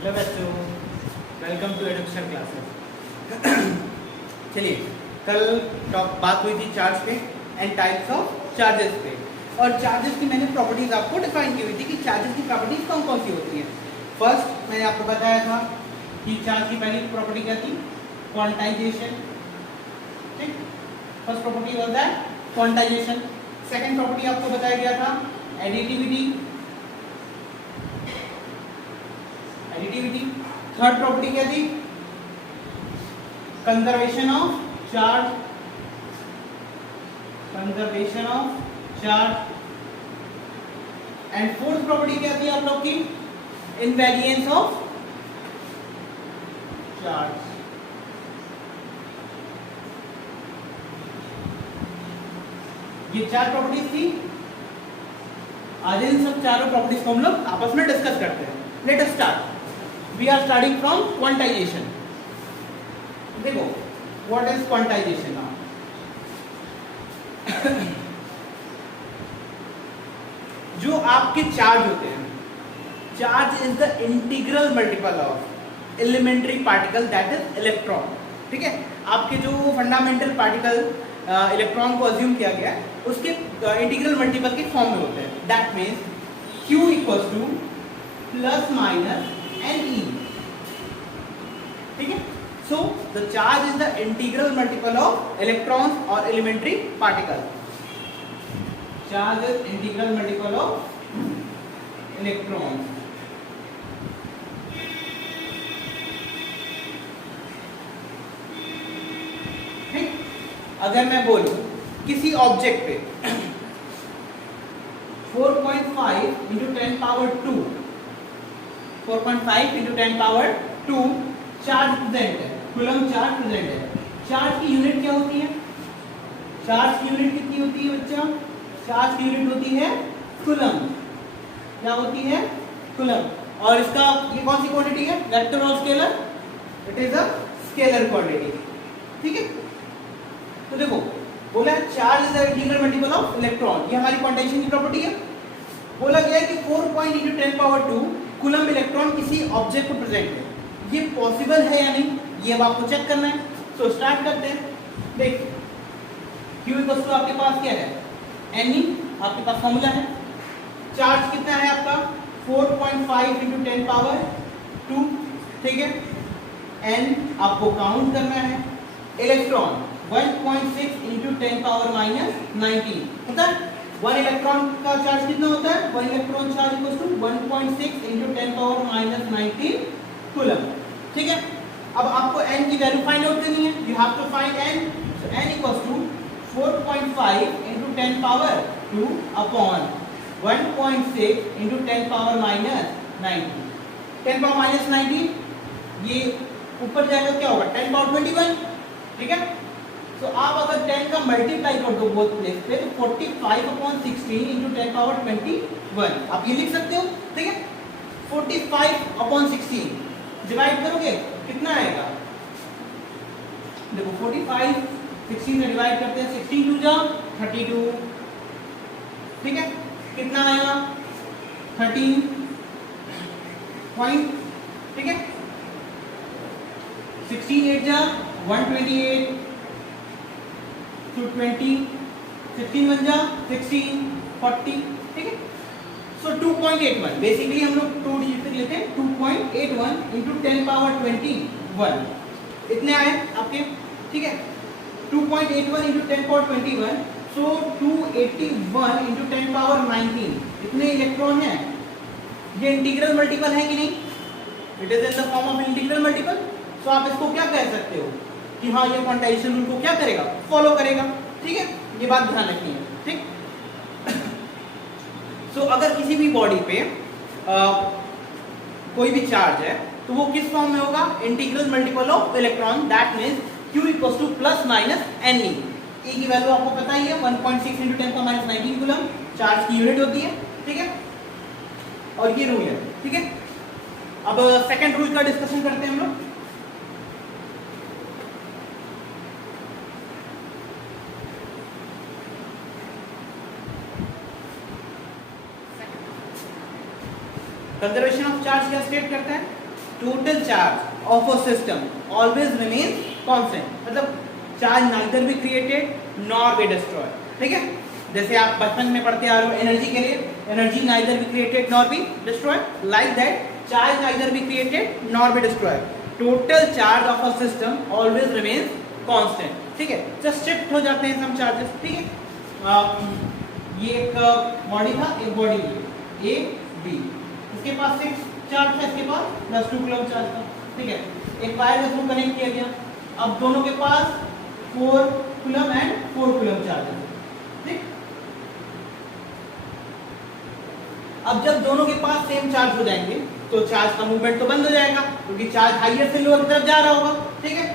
Hello बच्चों, welcome to education classes. चलिए, कल बात हुई थी चार्ज पे एंड टाइप्स ऑफ चार्जेस पे, और चार्जेस की मैंने प्रॉपर्टीज आपको डिफाइन की हुई थी कि चार्जेस की प्रॉपर्टीज कौन कौन सी होती हैं। फर्स्ट मैंने आपको बताया था कि चार्ज की पहली प्रॉपर्टी क्या थी, क्वांटाइजेशन। ठीक, फर्स्ट प्रॉपर्टी होता है क्वांटाइजेशन। सेकंड प्रॉपर्टी आपको बताया गया था एडिटिविटी। थर्ड प्रॉपर्टी क्या थी, conservation of charge. And fourth property क्या थी आप लोग की, इनवेरिएंस ऑफ चार्ज। ये चार प्रॉपर्टीज थी। आज इन सब चारों प्रॉपर्टीज को हम लोग आपस में डिस्कस करते हैं। Let us start. We are starting from quantization. देखो, what is quantization now? जो आपके चार्ज होते हैं, charge is the integral multiple of elementary particle that is electron. ठीक है, आपके जो फंडामेंटल पार्टिकल इलेक्ट्रॉन को अज्यूम किया गया है उसके इंटीग्रल मल्टीपल के फॉर्म में होते हैं। That means Q equals to plus minus Ne. ठीक है, so the charge is the integral multiple of electrons और elementary particle. Charge is integral multiple of electrons. ठीक, अगर मैं बोलूं किसी ऑब्जेक्ट पे 4.5 into 10 power 2 4.5 into 10 power 2 charge present है, कूलम चार्ज प्रेजेंट है। चार्ज की यूनिट क्या होती है, चार्ज की यूनिट कितनी होती है बच्चा, चार्ज की यूनिट होती है कूलम। क्या होती है, कूलम। और इसका ये कौन सी क्वांटिटी है, वेक्टर और scalar, it is a scalar quantity. ठीक है, तो देखो बोला charge is the integral multiple of electron, ये हमारी क्वांटाइजेशन की प्रॉपर्टी है। बोला गया कि 4.10 पावर 2 कूलम इलेक्ट्रॉन किसी ऑब्जेक्ट को प्रेजेंट है। ये पॉसिबल है या नहीं, ये अब आपको चेक करना है। तो स्टार्ट करते हैं। देख, Q इक्वल टू आपके पास क्या है, Ne, आपके पास फॉर्मूला है। चार्ज कितना है आपका 4.5 इंटू 10 पावर 2। ठीक है, N आपको काउंट करना है। इलेक्ट्रॉन 1.6 इंटू 10 पावर माइनस 19 होता है। 1 इलेक्ट्रॉन का चार्ज कितना होता है, 1 electron charge equal to 1.6 into 10 power minus 19 coulomb. ठीक है, अब आपको n की वैल्यू फाइंड आउट करनी है। You have to find n। So n equals to 4.5 into 10 power 2 upon 1.6 into 10 power minus 19। 10 power minus 19 ये ऊपर जाएगा क्या होगा, 10 पावर 21। ठीक है, तो आप अगर 10 का मल्टीप्लाई कर दो बोथ प्लेस पे तो 45 अपॉन 16 इंटू 10 पावर 21 आप ये लिख सकते हो। ठीक है, 45 अपॉन 16 डिवाइड करोगे कितना आएगा, देखो 45 16 से डिवाइड करते हैं, 16 टू जा 32। ठीक है, कितना आएगा 13 पॉइंट। ठीक है, 16 8 जा 128 to 20, 16 1 जा 16 40। ठीक है, सो 2.81 बेसिकली हम लोग 2 डिजिट तक लेते हैं। 2.81 इंटू 10 पावर 21 इतने आए आपके। ठीक है, 2.81 इंटू 10 पावर 21, सो 281 इंटू 10 पावर 19 इतने इलेक्ट्रॉन है। ये इंटीग्रल मल्टीपल है कि नहीं, it is in the form of integral multiple. So आप इसको क्या कह सकते हो कि हाँ ये क्वांटाइजेशन रूल को क्या करेगा, फॉलो करेगा। ठीक है, ये बात ध्यान रखनी है। ठीक, सो अगर किसी भी बॉडी पे कोई भी चार्ज है तो वो किस फॉर्म में होगा, integral multiple of electron. That means Q equals to plus minus Ne। E की वैल्यू आपको पता ही है, 1.6 इंटू 10 का माइनस 19 कूलम चार्ज की यूनिट होती है। ठीक है, और ये रूल है। ठीक है, अब सेकंड रूल का डिस्कशन करते हैं हम लोग। कंजर्वेशन ऑफ चार्ज क्या स्टेट करता है, total charge of a system always remains constant, मतलब charge neither be created nor be destroyed, ठीक है। जैसे आप बचपन में पढ़ते आ रहे हो एनर्जी के लिए, energy neither be created nor be destroyed, like that charge neither be created nor be destroyed, total charge of a system always remains constant, ठीक है। जस्ट शिफ्ट हो जाते हैं सम चार्जेस, ठीक है। ये एक बॉडी था, एक बॉडी ए बी, इसके पास 6 चार्ज था, इसके पास +2 कूलम चार्ज था, ठीक है। एक वायर के थ्रू कनेक्ट किया गया, अब दोनों के पास 4 कूलम एंड 4 कूलम चार्ज है, ठीक। अब जब दोनों के पास सेम चार्ज हो जाएंगे तो चार्ज का मूवमेंट तो बंद हो जाएगा, क्योंकि चार्ज हाईर से लोअर की तरफ जा रहा होगा, ठीक है।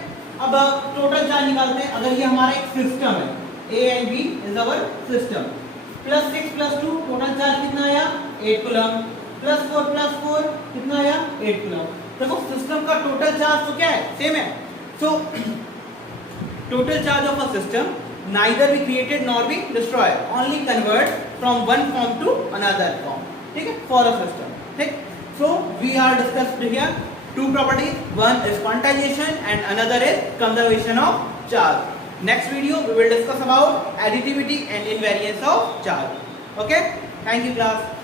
अब टोटल चार्ज निकालते हैं। अगर ये हमारा एक सिस्टम है, A and B is our system, +6 +2 total charge कितना आया 8 कूलम, +4 कितना आया 8 कूलम। देखो सिस्टम का टोटल चार्ज तो क्या है, सेम है। So total charge of a system neither be created nor be destroyed, only convert from one form to another form, ठीक है, for a system, ठीक। So we are discussed here two properties, one is quantization and another is conservation of charge. Next video we will discuss about additivity and invariance of charge. Okay, thank you class.